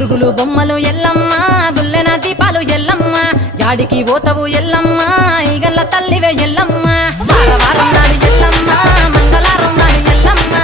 గురుగులు బొమ్మలు ఎల్లమ్మ గుల్లెన దీపాలు ఎల్లమ్మ యాడికి పోతవు ఎల్లమ్మ ఈగల్ల తల్లివే ఎల్లమ్మ వారం నాడు ఎల్లమ్మ మంగళవారం నాడు ఎల్లమ్మ